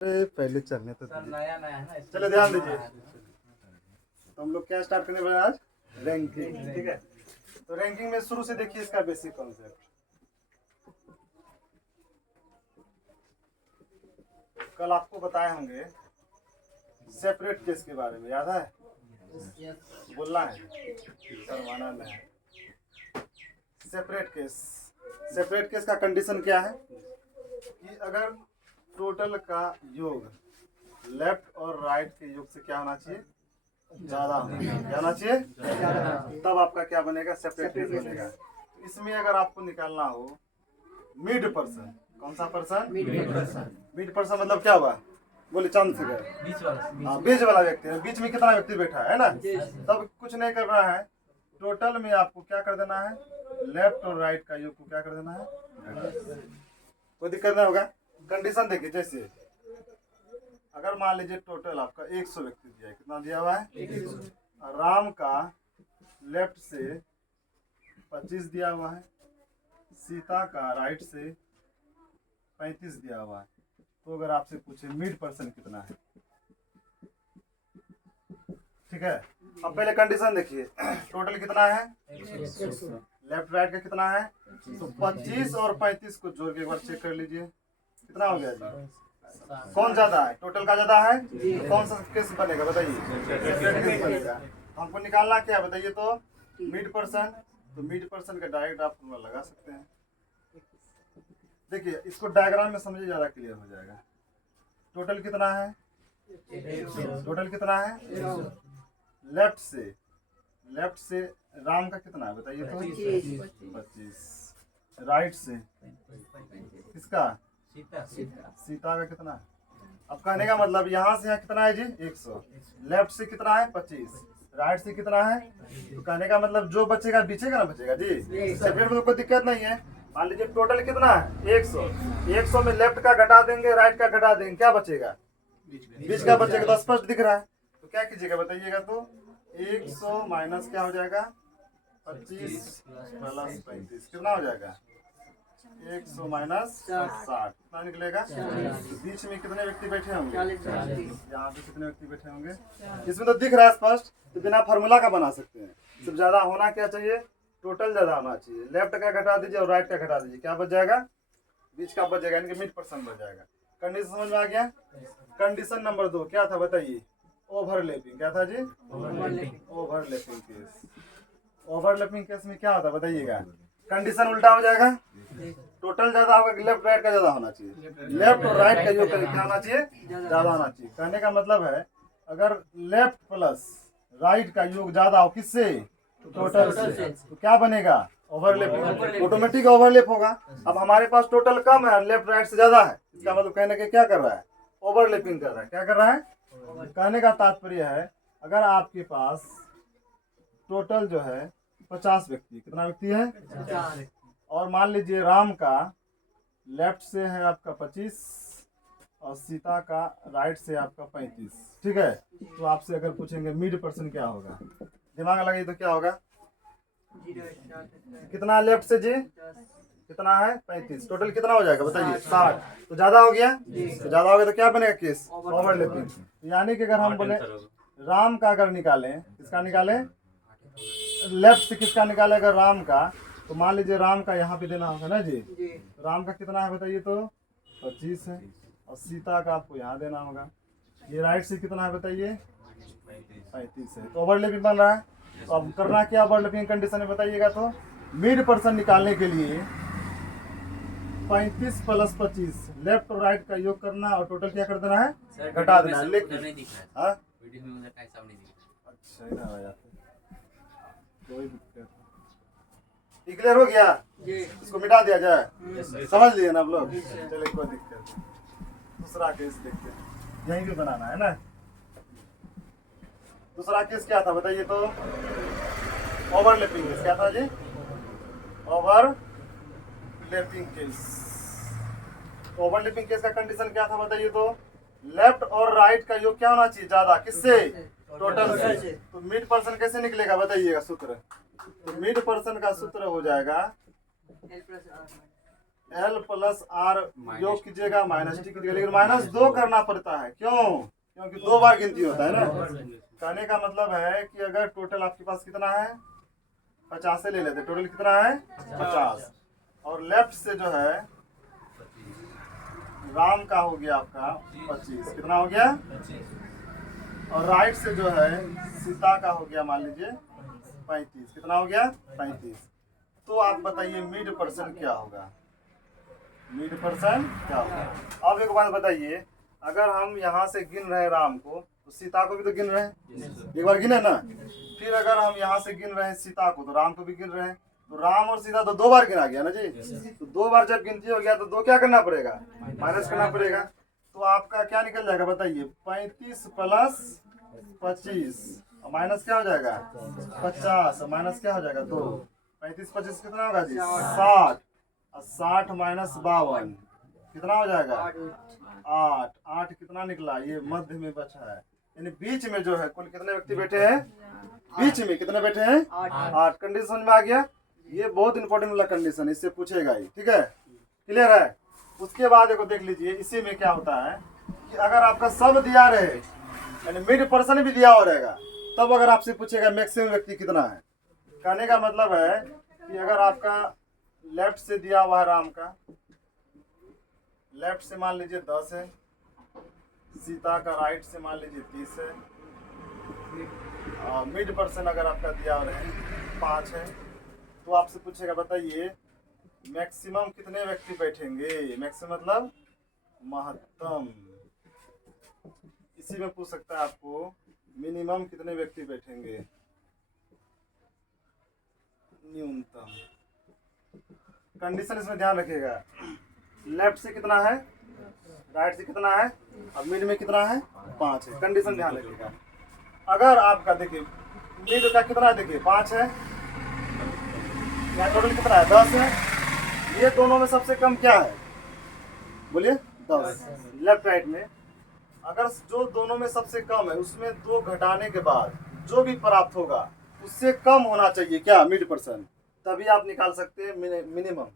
पहले चलने तो नया नया है ना, चलो ध्यान दीजिए। तो हम लोग क्या स्टार्ट करने वाले आज रैंकिंग, ठीक है। तो रैंकिंग में शुरू से देखिए इसका बेसिक कॉन्सेप्ट। कल आपको बताए होंगे सेपरेट केस के बारे में, याद है? बोलना है, शर्माना नहीं है। सेपरेट केस का कंडीशन क्या है कि अगर टोटल का योग लेफ्ट और राइट के योग से क्या होना चाहिए, ज्यादा होना चाहिए, तब आपका क्या बनेगा, सेपरेट केस बनेगा। तो इसमें अगर आपको निकालना हो मिड पर्सन, कौन सा पर्सन? मिड पर्सन मतलब क्या हुआ, बोले चांद से गए, हाँ बीच वाला व्यक्ति है। बीच में कितना व्यक्ति बैठा है ना, तब कुछ नहीं करना है। टोटल में आपको क्या कर देना है, लेफ्ट और राइट का योग को क्या कर देना है, कोई दिक्कत नहीं होगा। कंडीशन देखिए, जैसे अगर मान लीजिए टोटल आपका 100 व्यक्ति दिया है, कितना दिया हुआ है 100। राम का लेफ्ट से 25 दिया हुआ है, सीता का राइट से 35 दिया हुआ है। तो अगर आपसे पूछे मिड पर्सन कितना है, ठीक है। अब पहले कंडीशन देखिए, टोटल कितना है 100, लेफ्ट राइट का कितना है, तो 25 और 35 को जोड़ के एक बार चेक कर लीजिए कितना हो गया जी। कौन ज्यादा है, टोटल का ज्यादा है, तो कौन सा केस बनेगा बताइए, सेपरेट केस बनेगा। हमको निकालना क्या बताइए, तो मिड पर्सन। तो मिड पर्सन का डायरेक्ट आप लगा सकते हैं। देखिए इसको डायग्राम में समझिए, ज्यादा क्लियर हो जाएगा। टोटल कितना है, टोटल कितना है, लेफ्ट से राम का कितना है बताइए, तो 25। राइट से किसका, सीता का कितना है। अब कहने का मतलब यहाँ से यहाँ कितना है जी 100, लेफ्ट से कितना है 25, राइट से कितना है, तो कहने का मतलब जो बचेगा बीचेगा ना, बचेगा जी, सेपरेट में तो कोई दिक्कत नहीं है। मान लीजिए टोटल कितना है 100 में लेफ्ट का घटा देंगे, राइट का घटा देंगे, क्या बचेगा, बीच का बचेगा। तो स्पष्ट दिख रहा है, तो क्या कीजिएगा बताइएगा, तो 100 माइनस क्या हो जाएगा 25 प्लस 35 कितना हो जाएगा 100 माइनस 60 कितना निकलेगा। बीच में कितने व्यक्ति बैठे होंगे, यहाँ पे कितने व्यक्ति बैठे होंगे, इसमें तो दिख रहा है स्पष्ट। तो बिना फार्मूला का बना सकते हैं। सिर्फ ज्यादा होना क्या चाहिए, टोटल ज्यादा होना चाहिए। लेफ्ट का घटा दीजिए और राइट का घटा दीजिए, क्या बच जाएगा, बीच का बच जाएगा, यानी कि मिड पर्सन बच जाएगा। कंडीशन समझ में आ गया। कंडीशन नंबर 2 क्या था बताइए, ओवरलैपिंग। क्या था जी, ओवरलैपिंग केस। ओवरलैपिंग केस में क्या होता है बताइएगा, कंडीशन उल्टा हो जाएगा। टोटल ज्यादा होगा कि लेफ्ट राइट का ज्यादा होना चाहिए, लेफ्ट और राइट का योग क्या होना चाहिए, ज्यादा होना चाहिए। कहने का मतलब है अगर लेफ्ट प्लस राइट का योग ज्यादा हो किससे, टोटल से, तो क्या बनेगा, ओवरलैपिंग, ऑटोमेटिक ओवरलैप होगा। अब हमारे पास टोटल कम है, लेफ्ट राइट से ज्यादा है, इसका मतलब कहने के क्या कर रहा है, ओवरलैपिंग कर रहा है। क्या कर रहा है, कहने का तात्पर्य है अगर आपके पास टोटल जो है 50 व्यक्ति, कितना व्यक्ति है, और मान लीजिए राम का लेफ्ट से है आपका 25 और सीता का राइट से आपका 35, ठीक है। तो आपसे अगर पूछेंगे मिड पर्सन क्या होगा, दिमाग लगाइए तो क्या होगा, कितना लेफ्ट से जी, कितना है 35, टोटल कितना हो जाएगा बताइए 60। तो ज्यादा हो गया, तो ज्यादा हो गया तो क्या बनेगा केस, ओवरलैपिंग। यानी कि अगर हम बोले राम का अगर निकालें, किसका निकालें, लेफ्ट से किसका निकाले अगर राम का, तो मान लीजिए राम का यहाँ पे देना होगा ना जी। राम का कितना है बताइए, तो 25 है, और सीता का आपको यहाँ देना होगा। ये राइट से कितना है बताइए 35 है, तो ओवरलैपिंग बन रहा है। तो अब करना क्या ओवरलैपिंग कंडीशन में बताइएगा, तो मिड पर्सन निकालने के लिए 35 प्लस 25 लेफ्ट और राइट का योग करना और टोटल क्या कर देना है, घटा देना है। लेकिन अच्छा कोई दिक्कत, क्लियर हो गया, इसको मिटा दिया जाए, समझ लिए ना आप लोग, चलिए कोई दिक्कत नहीं। दूसरा केस देखते हैं, यहीं भी बनाना है ना। दूसरा केस क्या था बताइए, तो ओवरलैपिंग केस। क्या था जी, ओवरलैपिंग केस। ओवरलैपिंग केस का कंडीशन क्या था बताइए, तो लेफ्ट और राइट का योग क्या होना चाहिए, ज्यादा किससे, टोटल से। तो मिड पर्सन कैसे निकलेगा बताइएगा सूत्र, तो मिड पर्सन का सूत्र हो जाएगा L प्लस R योग कीजिएगा माइनस टी कीजिएगा, लेकिन -2 करना पड़ता है। क्यों? क्योंकि 2 बार गिनती होता है ना। कहने का मतलब है कि अगर टोटल आपके पास कितना है 50 से ले लेते, टोटल कितना है 50, और लेफ्ट से जो है राम का हो गया आपका 25, कितना हो गया, और राइट से जो है सीता का हो गया मान लीजिए 35, कितना हो गया 35। तो आप बताइए मिड पर्सन क्या होगा, मिड पर्सन क्या होगा। अब एक बात बताइए, अगर हम यहाँ से गिन रहे हैं राम को तो सीता को भी तो गिन रहे हैं, एक बार गिने ना। फिर अगर हम यहाँ से गिन रहे हैं सीता को तो राम को भी गिन रहे हैं, तो राम और सीता तो 2 बार गिना गया ना जी। तो 2 बार जब गिनती हो गया तो 2 क्या करना पड़ेगा, माइनस करना पड़ेगा। तो आपका क्या निकल जाएगा बताइए, 35 प्लस 25 माइनस क्या हो जाएगा 50, माइनस क्या हो जाएगा 2, 35 25 कितना होगा जी 60, और 60 माइनस 52 कितना हो जाएगा 8, 8 कितना निकला, ये मध्य में बचा है, यानी बीच में जो है कुल कितने व्यक्ति बैठे हैं, बीच में कितने बैठे हैं 8। कंडीशन में आ गया, ये बहुत इंपॉर्टेंट वाला कंडीशन, इससे पूछेगा ही, ठीक है, क्लियर है। उसके बाद देखो देख लीजिए, इसी में क्या होता है कि अगर आपका सब दिया रहे यानी मिड पर्सन भी दिया हो रहेगा, तब अगर आपसे पूछेगा मैक्सिमम व्यक्ति कितना है। कहने का मतलब है कि अगर आपका लेफ्ट से दिया हुआ है राम का, लेफ्ट से मान लीजिए 10 है, सीता का राइट से मान लीजिए 30 है, मिड पर्सन अगर आपका दिया हुआ है 5 है, तो आपसे पूछेगा बताइए मैक्सिमम कितने व्यक्ति बैठेंगे, मैक्सिमम मतलब महत्तम। इसी में पूछ सकता है आपको मिनिमम कितने व्यक्ति बैठेंगे, न्यूनतम। कंडीशन इसमें ध्यान रखिएगा, लेफ्ट से कितना है, राइट से कितना है, और मिड में कितना है 5 है। कंडीशन ध्यान रखिएगा। अगर आपका देखिए मिड का कितना है, देखिए 5 है, यहाँ टोटल कितना है 10 है, ये दोनों में सबसे कम क्या है बोलिए 10, लेफ्ट राइट में। अगर जो दोनों में सबसे कम है उसमें 2 घटाने के बाद जो भी प्राप्त होगा उससे कम होना चाहिए क्या, मिड पर्सन, तभी आप निकाल सकते हैं मिनिमम,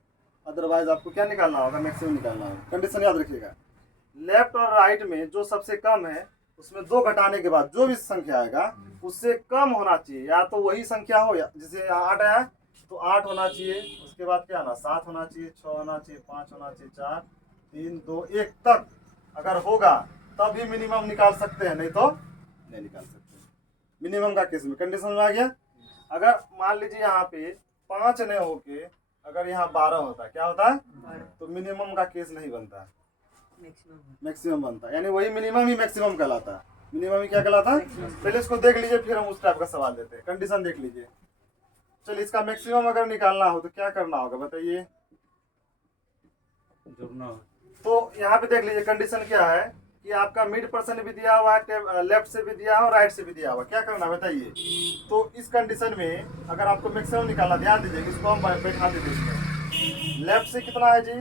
अदरवाइज आपको क्या निकालना होगा, मैक्सिमम निकालना होगा। कंडीशन याद रखिएगा, लेफ्ट और राइट में जो सबसे कम है उसमें 2 घटाने के बाद जो भी संख्या आएगा उससे कम होना चाहिए, या तो वही संख्या हो, या जैसे 8 आया तो 8 होना चाहिए, उसके बाद क्या आना 7 होना चाहिए, 6 होना चाहिए, 5 होना चाहिए, 4 3 2 1 तक अगर होगा तभी मिनिमम निकाल सकते हैं, नहीं तो नहीं निकाल सकते। मिनिमम का केस में कंडीशन में आ गया। अगर मान लीजिए यहाँ पे 5 नहीं होके अगर यहाँ 12 होता, क्या होता है, तो मिनिमम का केस नहीं बनता, मैक्सिमम बनता, यानी वही मिनिमम ही मैक्सिमम कहलाता है। मिनिमम ही क्या कहलाता है, पहले इसको देख लीजिए फिर हम उस टाइप का सवाल देते हैं। कंडीशन देख लीजिए, चलिए इसका मैक्सिमम अगर निकालना हो तो क्या करना होगा बताइए, तो यहाँ पे देख लीजिए कंडीशन क्या है कि आपका मिड पर्सन भी दिया हुआ है, लेफ्ट से भी दिया हुआ, राइट से भी दिया हुआ, क्या करना बताइए। तो इस कंडीशन में अगर आपको मैक्सिमम निकालना, ध्यान दीजिए इसको हम बैठा दीजिए इसमें, लेफ्ट से कितना है जी,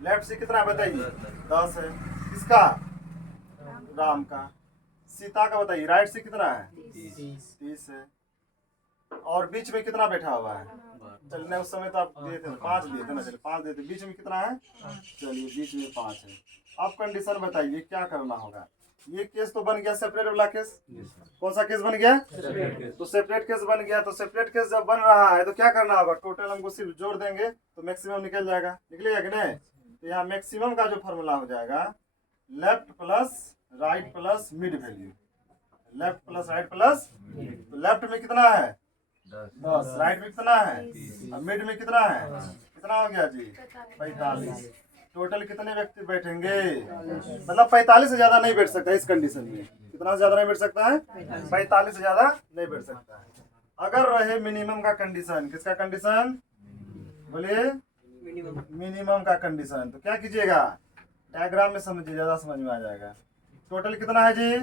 लेफ्ट से कितना है बताइए 10 है, किसका राम का, सीता का बताइए राइट से कितना है 30 है, और बीच में कितना बैठा हुआ है, चलिए उस समय तो आप दिए थे 5 दिए थे ना, चलिए 5 दिए थे, बीच में कितना है, चलिए बीच में 5 है। अब कंडीशन बताइए क्या करना होगा। ये केस तो बन गया सेपरेट वाला केस, कौन सा केस बन गया, तो सेपरेट केस बन गया। तो सेपरेट केस जब बन रहा है तो क्या करना होगा, टोटल हमको सिर्फ जोड़ देंगे तो मैक्सिमम निकल जाएगा, निकलेगा कि नहीं। तो यहाँ मैक्सिमम का जो फॉर्मूला हो जाएगा left plus right plus mid value, left plus right plus, तो लेफ्ट में कितना है 10, राइट में कितना है, और मिड में कितना है, कितना हो गया जी 45। टोटल कितने व्यक्ति बैठेंगे, मतलब 45 से ज्यादा नहीं बैठ सकता इस कंडीशन में, कितना ज्यादा नहीं बैठ सकता है 45 से ज्यादा नहीं बैठ सकता है। अगर रहे मिनिमम का कंडीशन, किसका कंडीशन बोलिए, मिनिमम का कंडीशन, तो क्या कीजिएगा डायग्राम में समझिए, ज्यादा समझ में आ जाएगा। टोटल कितना है जी,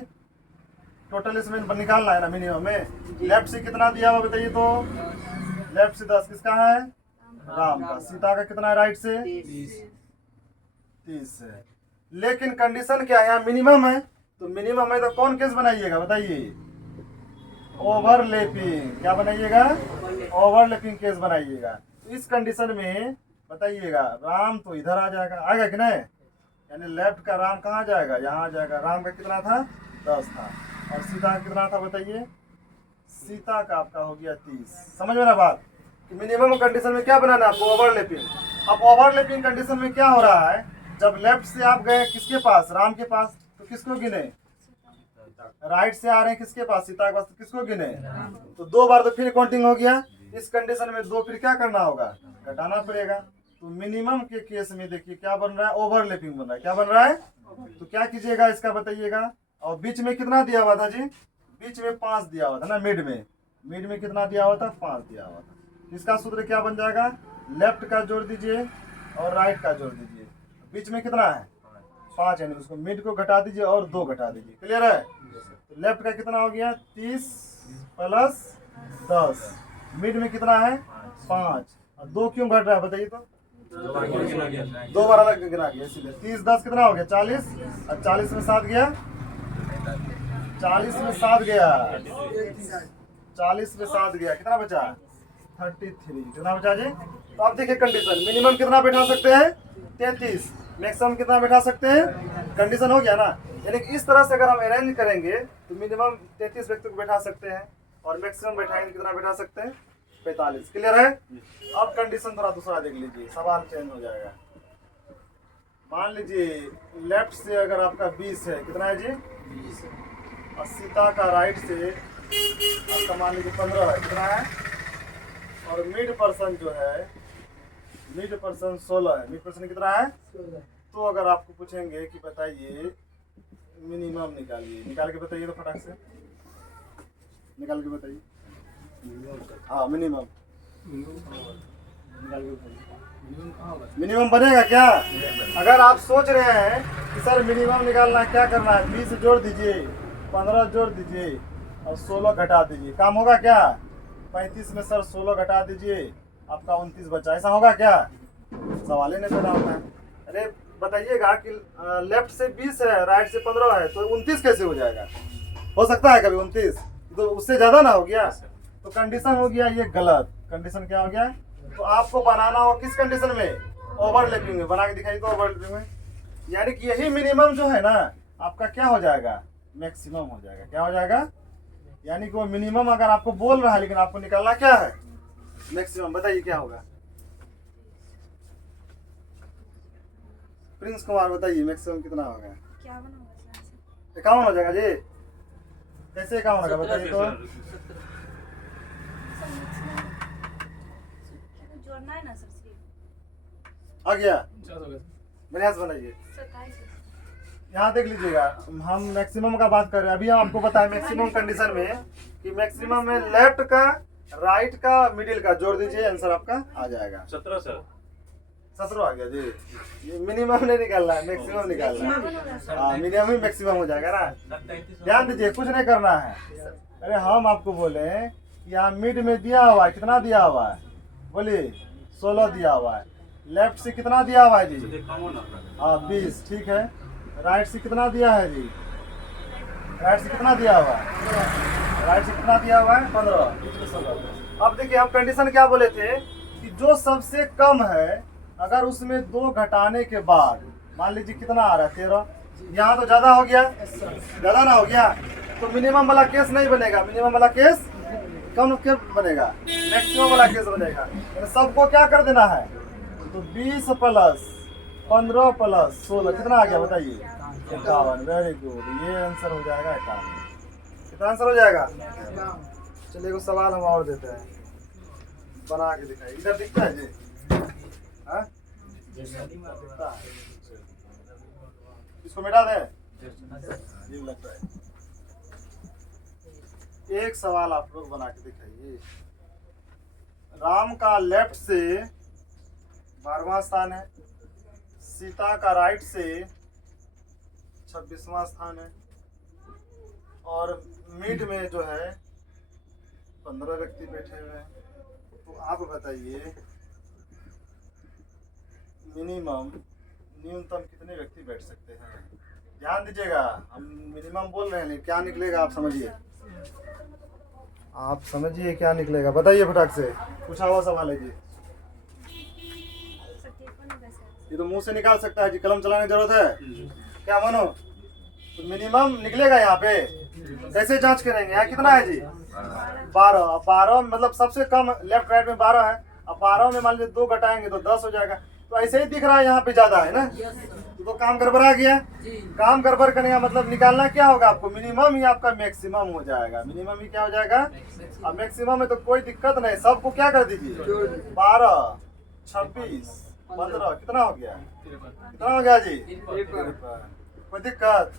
टोटल इसमें निकालना है ना मिनिमम में। लेफ्ट से कितना दिया हुआ बताइए, तो लेफ्ट से 10 किसका है राम का, सीता का कितना है राइट से 30 है। लेकिन कंडीशन क्या है, यहाँ मिनिमम है, तो मिनिमम है तो कौन केस बनाइएगा बताइए, ओवरलैपिंग, क्या बनाइएगा ओवरलैपिंग केस बनाइएगा। इस कंडीशन में बताइएगा, राम तो इधर आ जाएगा, आएगा कि नहीं? यानी लेफ्ट का राम कहाँ जाएगा? यहाँ जाएगा। राम का कितना था? 10 था। और सीता का कितना था बताइए? सीता का आपका हो गया 30। समझ में ना बात? कि मिनिमम कंडीशन में क्या बनाना है आपको? ओवरलैपिंग। अब ओवरलैपिंग कंडीशन में क्या हो रहा है? जब लेफ्ट से आप गए किसके पास? राम के पास, तो किसको गिने? राइट से आ रहे हैं किसके पास? सीता के पास, तो किसको गिने? तो 2 बार तो फिर काउंटिंग हो गया। इस कंडीशन में 2 फिर क्या करना होगा? घटाना पड़ेगा। तो मिनिमम के केस में देखिए क्या बन रहा है? ओवरलैपिंग बन रहा है। क्या बन रहा है? तो क्या कीजिएगा इसका बताइएगा। और बीच में कितना दिया हुआ था जी? बीच में 5 दिया हुआ था ना। मिड में कितना दिया हुआ था? 5 दिया हुआ था। इसका सूत्र क्या बन जाएगा? लेफ्ट का जोड़ दीजिए और राइट का जोड़ दीजिए। बीच में कितना है? 5, यानी उसको मिड को घटा दीजिए और 2 घटा दीजिए। क्लियर है? तो लेफ्ट का कितना हो गया? 30 प्लस 10। मिड में कितना है? 5। और 2 क्यों घट रहा है बताइए तो? 2 बार अलग गिना गया इसीलिए। 30 10 कितना हो गया? 40। और 40 में 7 गया। 40 में 7 गया। 40 में 7 गया। कितना बचा? 33। कितना बचा जी? तो आप देखिए कंडीशन, मिनिमम कितना बैठा सकते हैं? 33। मैक्सिमम कितना बैठा सकते हैं? कंडीशन हो गया ना। यानी कि इस तरह से अगर हम अरेंज करेंगे तो मिनिमम 33 व्यक्ति को बैठा सकते हैं और मैक्सिमम बैठाएंगे कितना बैठा सकते हैं? 45। क्लियर है? अब कंडीशन थोड़ा दूसरा देख लीजिए, सवाल चेंज हो जाएगा। मान लीजिए लेफ्ट से अगर आपका 20 है, कितना है जी? 20। और सीता का राइट से आपका मान लीजिए 15 है, कितना है? और मिड पर्सन जो है, मिड पर्सन 16 है। मिड पर्सन कितना है? 16। तो अगर आपको पूछेंगे कि बताइए मिनिमम निकालिए, निकाल के बताइए तो फटाक से निकाल के बताइए। हाँ मिनिमम निकाल के बताइए। मिनिमम बनेगा क्या? अगर आप सोच रहे हैं कि सर मिनिमम निकालना है, क्या करना है? 20 जोड़ दीजिए, 15 जोड़ दीजिए और 16 घटा दीजिए। काम होगा क्या? 35 में सर 16 घटा दीजिए, आपका 29 बचा। ऐसा होगा क्या? सवाल ही नहीं पैदा होता है। अरे बताइएगा कि लेफ्ट से 20 है, राइट से 15 है, तो 29 कैसे हो जाएगा? हो सकता है कभी 29? तो उससे ज्यादा ना हो गया। तो कंडीशन हो गया ये गलत। कंडीशन क्या हो गया? तो आपको बनाना हो किस कंडीशन में? ओवरलैपिंग में। बना के दिखाइए तो ओवरलैपिंग में। यानी कि यही मिनिमम जो है ना आपका क्या हो जाएगा? मैक्सिमम हो जाएगा। क्या हो जाएगा? यानी कि वो मिनिमम अगर आपको बोल रहा है लेकिन आपको निकालना क्या है? मैक्सिमम। बताइए क्या होगा? प्रिंस कुमार बताइए मैक्सिमम कितना होगा? 51 हो जाएगा जी। कैसे 51 होगा बताइए तो? आ गया? बढ़िया से बनाइए। यहाँ देख लीजिएगा, हम मैक्सिमम का बात कर रहे हैं। अभी हम आपको बताएं मैक्सिमम कंडीशन में कि मैक्सिमम में लेफ्ट का, राइट का, मिडिल का जोड़ दीजिए, आंसर आपका आ जाएगा। 17 सर। 17 आ गया जी। ये मिनिमम नहीं निकालना है, मैक्सिमम निकालना है। हाँ मिनिमम ही मैक्सिमम हो जाएगा ना। ध्यान दीजिए, कुछ नहीं करना है। अरे हम आपको बोले यहाँ मिड में दिया हुआ है, कितना दिया हुआ है? बोलिए 16 दिया हुआ है। लेफ्ट से कितना दिया हुआ है जी? हाँ 20। ठीक है। राइट से कितना दिया है जी? राइट से कितना दिया हुआ है? राइट से कितना दिया हुआ है? 15। अब देखिए हम कंडीशन क्या बोले थे कि जो सबसे कम है अगर उसमें 2 घटाने के बाद मान लीजिए कितना आ रहा है? 13। यहाँ तो ज्यादा हो गया, ज्यादा ना हो गया, तो मिनिमम वाला केस नहीं बनेगा। मिनिमम वाला केस कम के बनेगा, मैक्सिमम वाला केस बनेगा। तो सबको क्या कर देना है? तो 20 प्लस 15 प्लस 16 कितना आ गया बताइए? 51। वेरी गुड, ये आंसर हो जाएगा 51। कितना आंसर हो जाएगा? चलिए एक सवाल हम और देते हैं, बना के दिखाइए। इधर दिखता है जी? हाँ दिखता है। इसको मिटा दें? ये लगता है। एक सवाल आप लोग बना के दिखाइए। राम का लेफ्ट से 12वां स्थान है, सीता का राइट से 26वां स्थान है और मिड में जो है 15 व्यक्ति बैठे हुए हैं। तो आप बताइए मिनिमम न्यूनतम कितने व्यक्ति बैठ सकते हैं? ध्यान दीजिएगा, हम मिनिमम बोल रहे हैं, क्या निकलेगा आप समझिए। आप समझिए क्या निकलेगा, बताइए फटाक से। पूछा हुआ सवाल है जी। ये तो मुंह से निकाल सकता है जी, कलम चलाने की जरूरत है क्या मानो? तो मिनिमम निकलेगा यहाँ पे। कैसे जांच करेंगे? यहाँ कितना है जी? 12। अब 12 मतलब सबसे कम लेफ्ट राइट में 12 है। अब 12 में मान लीजिए 2 घटाएंगे तो 10 हो जाएगा। तो ऐसे ही दिख रहा है यहाँ पे ज्यादा है ना, तो काम गड़बड़ा गया। काम गड़बड़ करने का मतलब निकालना क्या होगा आपको? मिनिमम ही आपका मैक्सिमम हो जाएगा। मिनिमम ही क्या हो जाएगा? अब मैक्सिमम में तो कोई दिक्कत नहीं, सबको क्या कर दीजिए 12 26 15 कितना हो गया? कितना हो गया जी? कोई दिक्कत?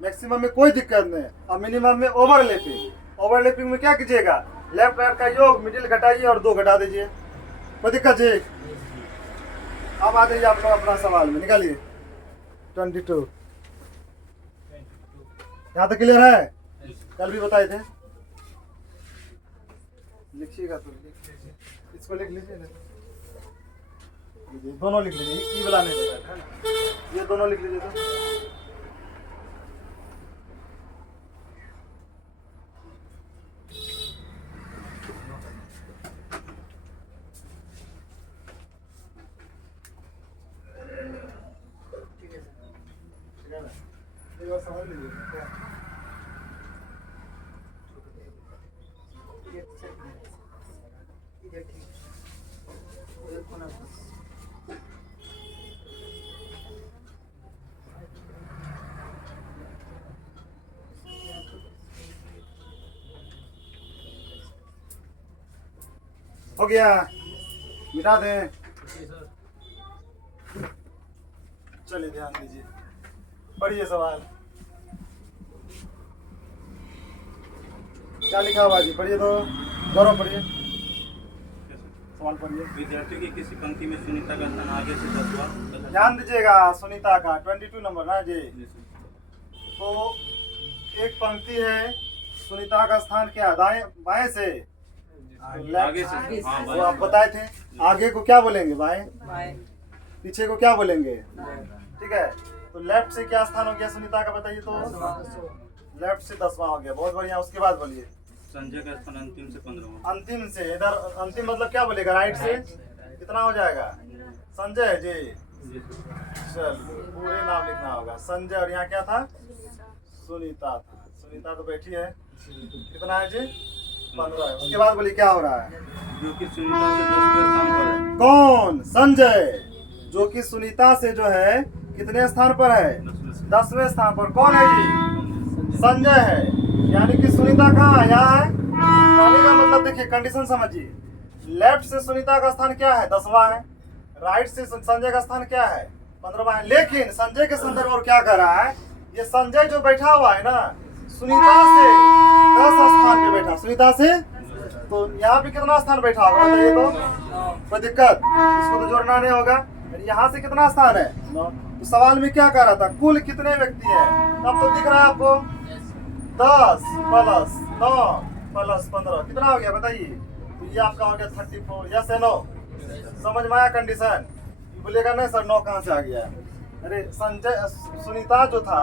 मैक्सिमम में कोई दिक्कत नहीं। अब मिनिमम में ओवरलैपिंग। ओवरलैपिंग में क्या कीजिएगा? लेफ्ट राइट का योग मिडिल घटाइए और 2 घटा दीजिए। कोई दिक्कत जी? अब आ जाइए आप लोग अपना सवाल में, निकालिए 22। यहाँ तक क्लियर है? कल भी बताए थे। लिखिएगा तो इसको लिख लीजिए ना, दोनों लिख लीजिए। ई वाला नहीं बताया है ना, ये दोनों लिख लीजिए तो। एक बार समझ लीजिए क्या? हो गया, मिटा दें। चलिए ध्यान दीजिए, पढ़िए सवाल। क्या लिखा हुआ जी? पढ़िए तो, गौरव पढ़िए सवाल पढ़िए। विद्यार्थियों की किसी पंक्ति में सुनीता का स्थान आगे से 10वां। ध्यान दीजिएगा, सुनीता का 22 नंबर ना जी। तो एक पंक्ति है, सुनीता का स्थान क्या? दाएं बाएं से? आगे से। वो आप बताए थे। आगे को क्या बोलेंगे? बाएं। पीछे को क्या बोलेंगे? ठीक है, तो लेफ्ट से क्या स्थान हो गया सुनीता का? बताइए तो। लेफ्ट से 10वां हो गया, बहुत बढ़िया। उसके बाद बोलिए। संजय का स्थान अंतिम से 15वां। अंतिम से, इधर अंतिम मतलब क्या बोलेगा? राइट से कितना हो जाएगा? संजय जी, चल पूरे नाम लिखना होगा संजय। और यहाँ क्या था? सुनीता था। सुनीता तो बैठी है। कितना है जी? 15 है। उसके बाद बोलिए क्या हो रहा है? जो कि सुनीता से 10वें स्थान पर है। कौन? संजय, जो कि सुनीता से जो है कितने स्थान पर है? 10वें स्थान पर। कौन है जी? संजय है। यानी कि सुनीता कहाँ है? यहाँ है। कहने का मतलब देखिए, कंडीशन समझिए। लेफ्ट से सुनीता का स्थान क्या है? 10वां है। राइट से संजय का स्थान क्या है? 15वां है। लेकिन संजय के संदर्भ में क्या कर रहा है? ये संजय जो बैठा हुआ है ना, सुनीता से 10 स्थान पे बैठा। सुनीता से तो यहाँ पे कितना स्थान बैठा होगा बताइए तो? कोई दिक्कत? इसको तो जोड़ना नहीं होगा। यहाँ से कितना स्थान है? 9। तो सवाल में क्या कह रहा था? कुल कितने व्यक्ति हैं? अब तो दिख रहा है आपको 10 प्लस 9 प्लस 15 कितना हो गया बताइए? तो ये आपका हो गया 34। यस है नो? समझ में आया कंडीशन? बोलेगा नहीं सर 9 कहाँ से आ गया? अरे संजय, सुनीता जो था,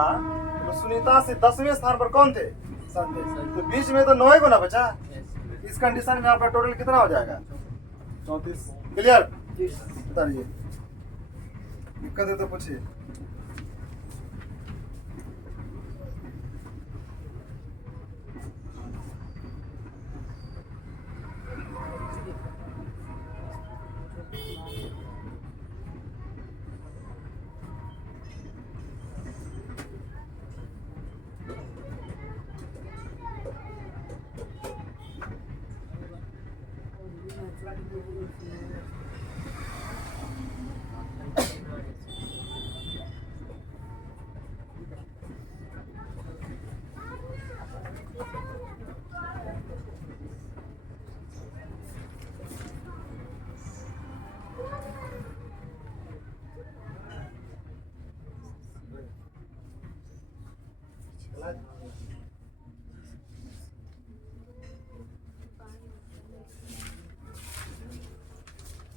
तो सुनीता से 10वें स्थान पर कौन थे? संजय। तो बीच में तो 9 को ना बचा। इस कंडीशन में आपका टोटल कितना हो जाएगा? 34। क्लियर? बताइए, दिक्कत है तो पूछिए।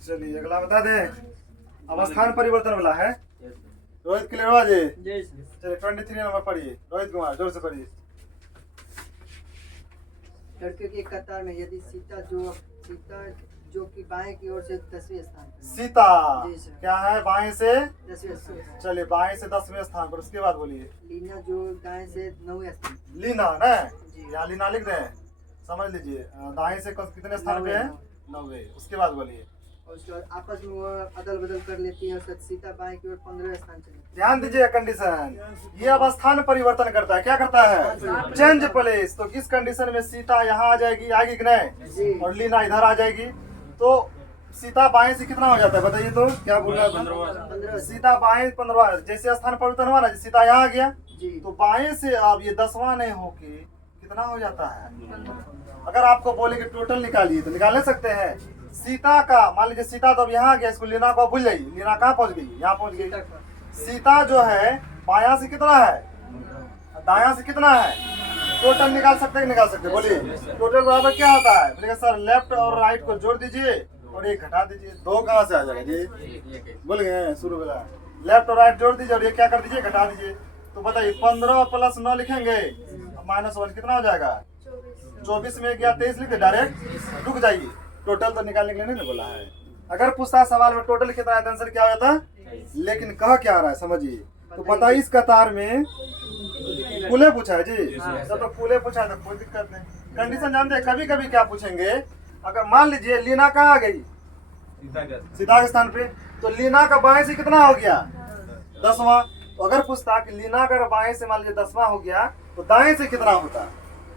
चलिए अगला बता दें। अब स्थान परिवर्तन वाला है। रोहित क्लियर हुआ जी? चलिए 23 नंबर पढ़िए। रोहित कुमार जोर से पढ़िए। लड़के की एक कतार में यदि सीता जो कि बाएं की ओर से 10वें स्थान पर है। सीता जी सर। क्या है बाएं से? 10वें स्थान पर। चलिए बाएं से 10वें स्थान पर, उसके बाद बोलिए। लीना जो दाएं से 9वें स्थान पर। लीना ना, जी। यहाँ लीना लिख दें, समझ लीजिए। दाएं से कितने स्थान पे है? 9वें। उसके बाद बोलिए। और उसके बाद आपस में वो अदल बदल कर लेती है और सीता बाएं की ओर 15वें स्थान चली जाती ध्यान दीजिए कंडीशन, ये अब स्थान परिवर्तन करता है। क्या करता है? Change place. तो किस कंडीशन में सीता यहाँ आ जाएगी, आएगी कि नहीं, जी। और लीना इधर आ जाएगी, तो सीता बाएं से कितना हो जाता है बताइए तो, क्या बोल रहा था? 15वें। सीता बाएं 15वां, जैसे स्थान परिवर्तन हुआ ना, सीता यहाँ आ गया, जी। तो बाएं से अब ये 10वां नहीं होके कितना हो जाता है? अगर आपको बोले कि टोटल निकालिए तो निकाल नहीं सकते हैं। सीता का मान लीजिए सीता तो अब यहाँ आ गया, इसको लीना को भूल जाइए, लीना कहाँ पहुंच गई? यहाँ पहुंच गई। सीता जो है बायां से कितना है, दायां से कितना है, टोटल निकाल सकते हैं कि निकाल सकते हैं? बोलिए टोटल बराबर क्या होता है? बोलिए सर लेफ्ट और राइट को जोड़ दीजिए और एक घटा दीजिए। 2 कहाँ से आ जाएगा जी? बोल गए शुरू में, लेफ्ट और राइट जोड़ दीजिए और ये क्या कर दीजिए, घटा दीजिए। तो बताइए 15 + 9 लिखेंगे, -1 कितना हो जाएगा? 24 में गया 23 लिख दे डायरेक्ट, रुक जाइए। टोटल तो निकालने के लिए नहीं बोला है। अगर पूछता सवाल में टोटल कितना है तो आंसर क्या हो जाता, लेकिन कह क्या रहा है समझिए। तो बताइए इस कतार में पुले पूछा है जी, जब तो पुले पूछा है तो कोई दिक्कत नहीं। कंडीशन जानते हैं कभी कभी क्या पूछेंगे, अगर मान लीजिए लीना कहाँ आ गई, सीता के स्थान पे, तो लीना का बाएं से कितना हो गया? 10वां। तो अगर पूछता कि लीना अगर बाएं से मान लीजिए 10वां हो गया तो दाएं से कितना होता,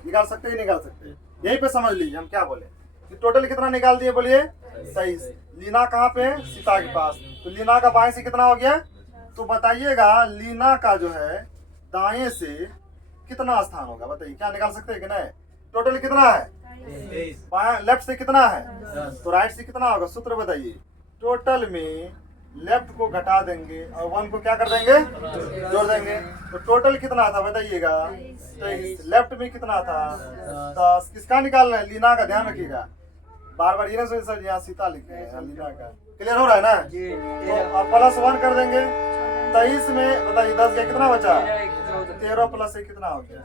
निकाल सकते ही निकाल सकते। यहीं पे समझ लीजिए हम क्या बोले कि टोटल कितना निकाल दिए, बोलिए 23। लीना कहाँ पे है? सीता के पास। तो लीना का बाएं से कितना हो गया? तो बताइएगा लीना का जो है दाएं से कितना स्थान होगा, बताइए क्या निकाल सकते हैं कि नहीं? टोटल कितना है? बाएं लेफ्ट से कितना है? तो राइट से कितना होगा? सूत्र बताइए। टोटल में लेफ्ट को घटा देंगे और 1 को क्या कर देंगे, जोड़ देंगे। तो टोटल कितना था बताइएगा? 23। लेफ्ट में कितना था? 10। किसका निकालना है? लीना का, ध्यान रखिएगा। बार बार ये ना सोचिए सर यहाँ सीता लिखे हैं, लीना का। क्लियर हो रहा है ना? तो अब +1 कर देंगे। 23 में बताइए 10 गया, कितना बचा? 13 + 1 कितना हो गया?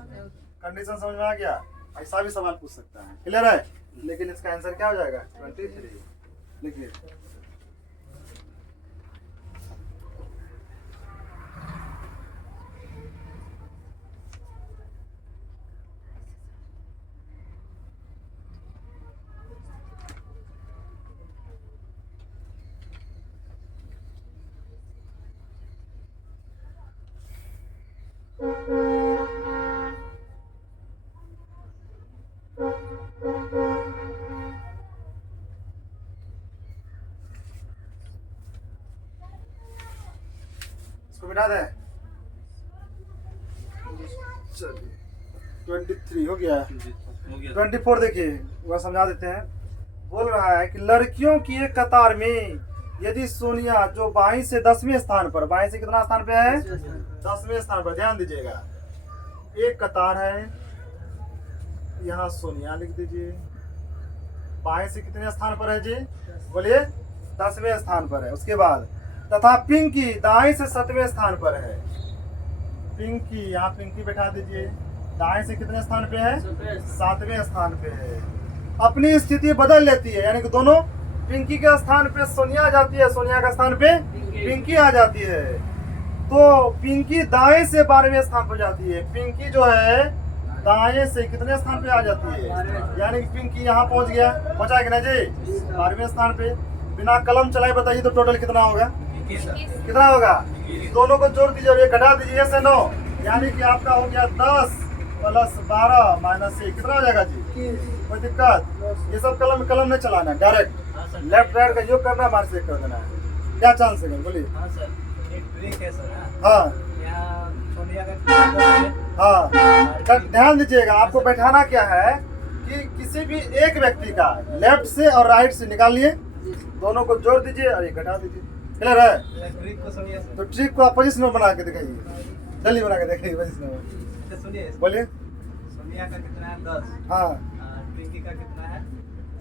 कंडीशन समझ में आ गया? ऐसा भी सवाल पूछ सकता है। क्लियर है? लेकिन इसका आंसर क्या हो जाएगा? 23। लिखिए। इसको बिठा दें। चलिए 23 हो गया। 24 देखिए, वह समझा देते हैं। बोल रहा है कि लड़कियों की एक कतार में यदि सोनिया जो बाईं से 10वें स्थान पर, बाईं से कितना स्थान पे है? 10वें स्थान पर। ध्यान दीजिएगा, एक कतार है, यहाँ सोनिया लिख दीजिए। बाएं से कितने स्थान पर है जी? बोलिए 10वें स्थान पर है। उसके बाद तथा पिंकी दाएं से 7वें स्थान पर है। पिंकी, यहाँ पिंकी बैठा दीजिए। दाएं से कितने स्थान पे है? 7वें स्थान पे है। अपनी स्थिति बदल लेती है, यानी कि दोनों, पिंकी के स्थान पे सोनिया आ जाती है, सोनिया के स्थान पे पिंकी आ जाती है। तो पिंकी दाएं से 12वें स्थान पर जाती है। पिंकी जो है दाएं से कितने स्थान पे आ जाती है? यानी कि पिंकी यहाँ पहुंच गया, पहुंचा कि नहीं जी? 12वें स्थान पे। बिना कलम चलाए बताइए तो टोटल कितना होगा? कितना होगा? दोनों को जोड़ दीजिए और ये घटा दीजिए, ये से 9, यानी कि आपका हो गया 10 + 12 - 1 कितना हो जाएगा जी? कोई दिक्कत? ये सब कलम नहीं चलाना, डायरेक्ट लेफ्ट राइट का योग करना, मार से कर देना है। क्या चांस है? बोलिए। हाँ सर, एक ट्रिक है सर। हाँ यहाँ सोनिया का हाँ, ध्यान दीजिएगा। आपको बैठाना क्या है कि किसी भी एक व्यक्ति का लेफ्ट से और राइट से निकाल लिए, दोनों को जोड़ दीजिए और ये घटा दीजिए। क्लियर है? ट्रिक को सुनिए सर। तो ट्रिक को आप पोजिशन में बना के दिखाइए, जल्दी बना के दिखाइए पोजिशन में। सुनिए, बोलिए। सोनिया का कितना है? 10। हाँ पिंकी का कितना है?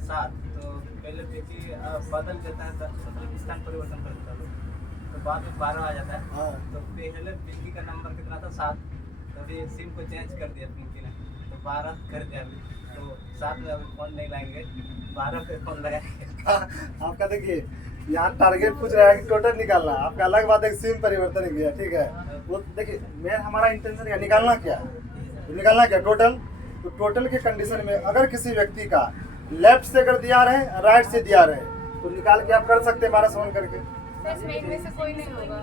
7। तो पहले पिंकी बदल देता है, स्थान परिवर्तन कर देता है, तो बाद में 12 आ जाता है। हाँ। तो पहले पिंकी का नंबर कितना था? 7। तो अभी सिम को चेंज कर दिया पिंकी ने, तो 12 कर दिया अभी, तो साथ में अभी फोन नहीं लाएंगे, 12 पे फोन लगाएंगे। आपका देखिए यहाँ टारगेट पूछ रहा है कि टोटल निकालना, आपका अलग बात है सिम परिवर्तन किया, ठीक है। वो देखिए मेन हमारा इंटेंशन है निकालना क्या है, तो निकालना क्या टोटल। तो टोटल के कंडीशन में अगर किसी व्यक्ति का लेफ्ट से अगर दिया रहे राइट से दिया रहे तो निकाल के आप कर सकते हैं -1 करके। इसमें एक में से कोई नहीं होगा।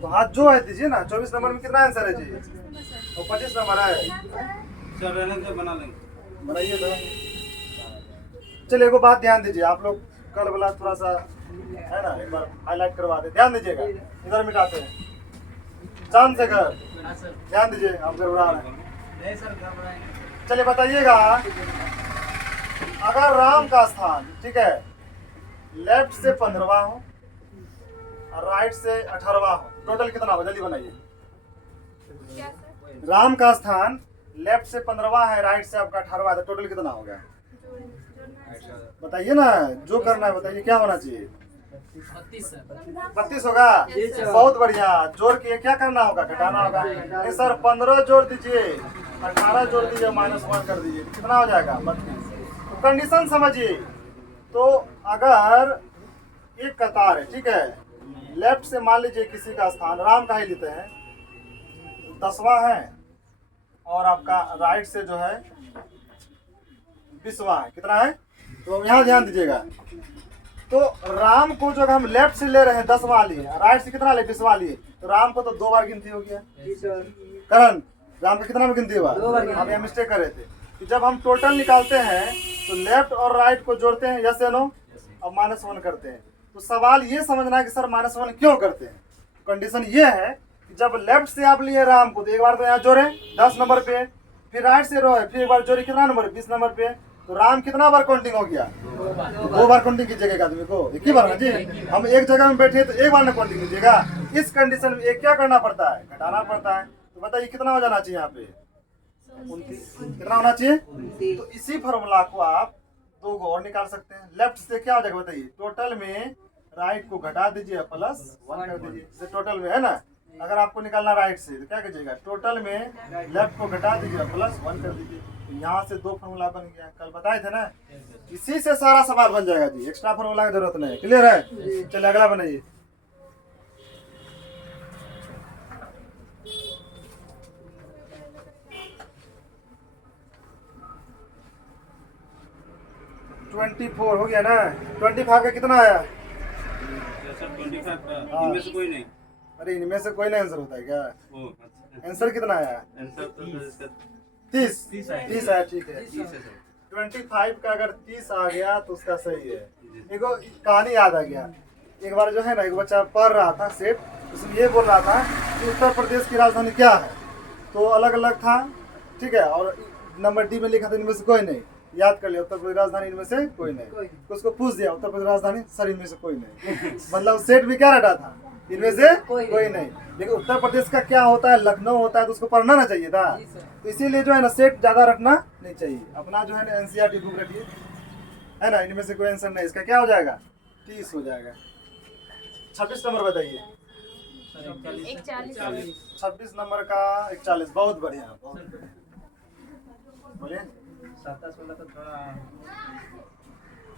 तो हाथ जो है दीजिए ना। 24 नंबर में कितना आंसर है जी? और 25 नंबर है, सर रहने से बना लेंगे। बनाइए तो। चलिए एगो बात ध्यान दीजिए, आप लोग कल वाला थोड़ा सा है ना एक बार हाईलाइट करवा दे, ध्यान दीजिएगा। इधर मिटाते हैं चांद से घर, हाँ सर। ध्यान दीजिए आप गड़बड़ा रहे हैं। नहीं सर, घबराएंगे। चलिए बताइएगा, अगर राम का स्थान ठीक है लेफ्ट से 15वां हो और राइट से 18वां हो, टोटल कितना हो? जल्दी बनाइए। क्या सर? राम का स्थान लेफ्ट से 15वां है, राइट से आपका 18वां है, तो टोटल कितना हो गया? बताइए ना, जो करना है बताइए, क्या होना चाहिए? 32 होगा। बहुत बढ़िया, जोड़ के क्या करना होगा? घटाना होगा। नहीं सर 15 जोड़ दीजिए, 18 जोड़ दीजिए, -1 कर दीजिए, कितना हो जाएगा? 32। तो कंडीशन समझिए, तो अगर एक कतार है ठीक है, लेफ्ट से मान लीजिए किसी का स्थान राम का ही लेते हैं 10वां है, और आपका राइट से जो है 20वां है, कितना है? तो यहाँ ध्यान दीजिएगा, तो राम को जो हम लेफ्ट से ले रहे हैं 10वां लिए, राइट से कितना ले? 20वां लिए, तो राम को तो 2 बार गिनती हो गया। करण राम का कितना में गिनती हुआ? हम यहाँ मिस्टेक कर रहे थे कि जब हम टोटल निकालते हैं तो लेफ्ट और राइट को जोड़ते हैं, यस या नो, और -1 करते हैं। तो सवाल ये समझना है कि सर -1 क्यों करते हैं। कंडीशन ये है कि जब लेफ्ट से आप लिए राम को तो एक बार तो यहाँ जोड़े 10 नंबर पे, फिर राइट से रोए, फिर एक बार जोड़े कितना नंबर? 20 नंबर पे। तो राम कितना बार काउंटिंग हो गया? 2 बार काउंटिंग कीजिएगा आदमी को, एक ही बार ना जी। हम एक जगह में बैठे तो एक बार ना काउंटिंग कीजिएगा। इस कंडीशन में एक क्या करना पड़ता है? घटाना पड़ता है। तो बताइए कितना हो जाना चाहिए यहाँ पे? 29। कितना होना चाहिए? तो इसी फॉर्मूला को आप 2 को और निकाल सकते हैं। लेफ्ट से क्या हो जाएगा बताइए? टोटल में राइट को घटा दीजिए +1 कर दीजिए, जैसे टोटल में है ना। अगर आपको निकालना राइट से तो क्या कीजिएगा? टोटल में लेफ्ट को घटा दीजिए +1 कर दीजिए। तो यहाँ से 2 फॉर्मूला बन गया, कल बताए थे ना। इसी से सारा सवाल बन जाएगा जी, एक्स्ट्रा फॉर्मूला की जरूरत नहीं है। क्लियर है? चलिए अगला बनाइए। हो गया ना। 25 का कितना आया? सर 25 का इनमें से कोई नहीं। अरे इनमें से कोई नहीं आंसर होता है क्या? ओ अच्छा। आंसर कितना आया? आंसर तो इसका 30 आया, ठीक है। 30 है सर। 25 का अगर 30 आ गया तो उसका सही है। देखो कहानी याद आ गया, एक बार जो है ना एक बच्चा पढ़ रहा था सेठ, उसमें ये बोल रहा था कि उत्तर प्रदेश की राजधानी क्या है, तो अलग अलग था ठीक है, और नंबर डी में लिखा था इनमें से कोई नहीं। याद कर लिया, उत्तर प्रदेश राजधानी इनमें से कोई नहीं। तो उसको पूछ दिया उत्तर प्रदेश राजधानी, सर इनमें से कोई नहीं। मतलब सेठ भी क्या रटा था? इनमें से कोई नहीं। लेकिन उत्तर प्रदेश का क्या होता है? लखनऊ होता है, तो उसको पढ़ना ना चाहिए था। तो इसीलिए जो है ना सेट ज्यादा रखना नहीं चाहिए। अपना जो है ना एनसीईआरटी बुक रखिए, है ना। इनमें से कोई आंसर नहीं, इसका क्या हो जाएगा? 30 हो जाएगा। 26 नंबर बताइए। 41। 26 नंबर का 41। बहुत बढ़िया, बोलिए। 27 वाला तो थोड़ा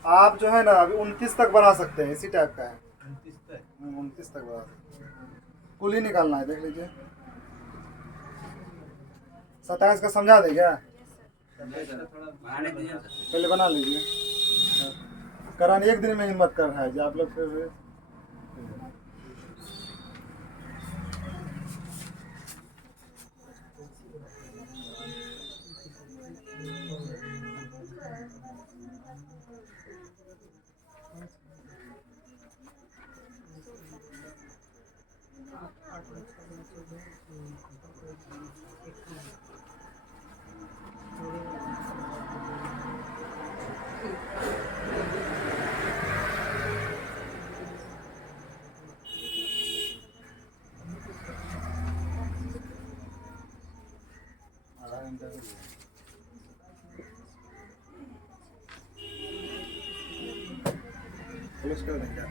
आप जो है ना अभी 29 तक बना सकते हैं, इसी टाइप का है। 29 तक बना सकते हैं। कुल ही निकालना है, देख लीजिए। 27 का समझा दे क्या? पहले बना लीजिए। करान एक दिन में हिम्मत कर रहा है जी आप लोग फिर। क्लोज कर दें क्या?